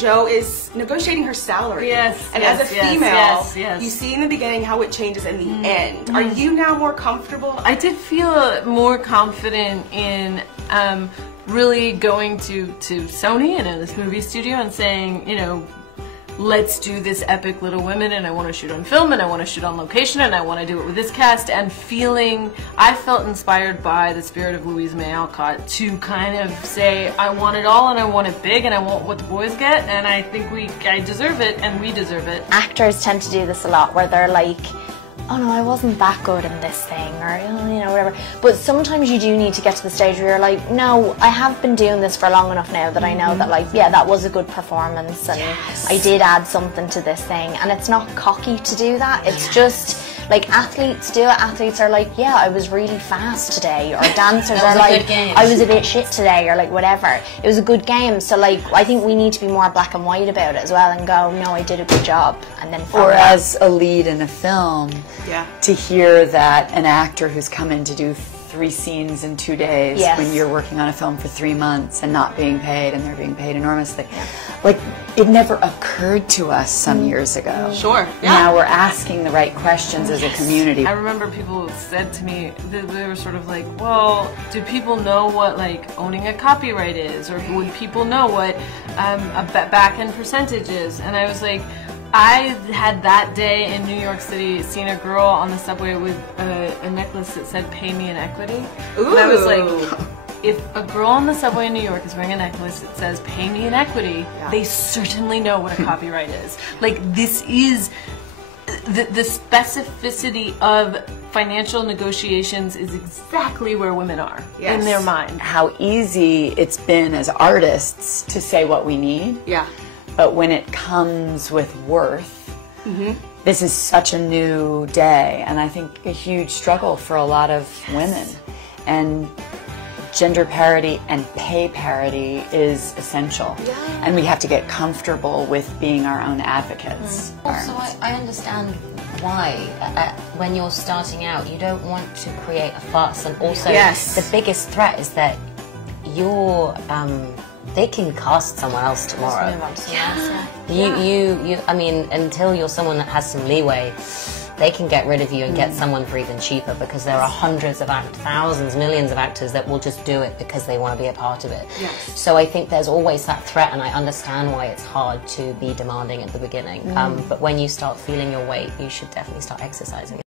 Jo is negotiating her salary. Yes. And yes, as a female, yes. you see in the beginning how it changes in the end. Are you now more comfortable? I did feel more confident in really going to Sony and this movie studio and saying, you know, let's do this epic Little Women, and I want to shoot on film, and I want to shoot on location, and I want to do it with this cast, and I felt inspired by the spirit of Louise May Alcott to kind of say, I want it all, and I want it big, and I want what the boys get, and I think I deserve it, and we deserve it. Actors tend to do this a lot, where they're like, oh no, I wasn't that good in this thing, or you know, whatever. But sometimes you do need to get to the stage where you're like, no, I have been doing this for long enough now that I know that, like, yeah, that was a good performance, and I did add something to this thing. And it's not cocky to do that. It's just like athletes do it. Athletes are like, yeah, I was really fast today, or dancers are like, I was a bit shit today, or like whatever. It was a good game. So like, I think we need to be more black and white about it as well, and go, no, I did a good job, and then. Or as a lead in a film. Yeah. To hear that an actor who's come in to do 3 scenes in 2 days when you're working on a film for 3 months and not being paid, and they're being paid enormously. Like, it never occurred to us some years ago. Sure. Now we're asking the right questions as a community. I remember people said to me, they were sort of like, well, do people know what like owning a copyright is? Or would people know what a back-end percentage is? And I was like, I had that day in New York City seen a girl on the subway with a necklace that said "Pay me in equity." Ooh. And I was like, if a girl on the subway in New York is wearing a necklace that says "Pay me in equity," they certainly know what a copyright is. Like, this is the specificity of financial negotiations is exactly where women are in their mind. How easy it's been as artists to say what we need. Yeah. But when it comes with worth, this is such a new day, and I think a huge struggle for a lot of women. And gender parity and pay parity is essential. And we have to get comfortable with being our own advocates. Also, I understand why, when you're starting out, you don't want to create a fuss, and also the biggest threat is that you're they can cast someone else tomorrow. I mean, until you're someone that has some leeway, they can get rid of you and get someone for even cheaper, because there are hundreds of thousands, millions of actors that will just do it because they want to be a part of it. So I think there's always that threat, and I understand why it's hard to be demanding at the beginning. But when you start feeling your weight, you should definitely start exercising it.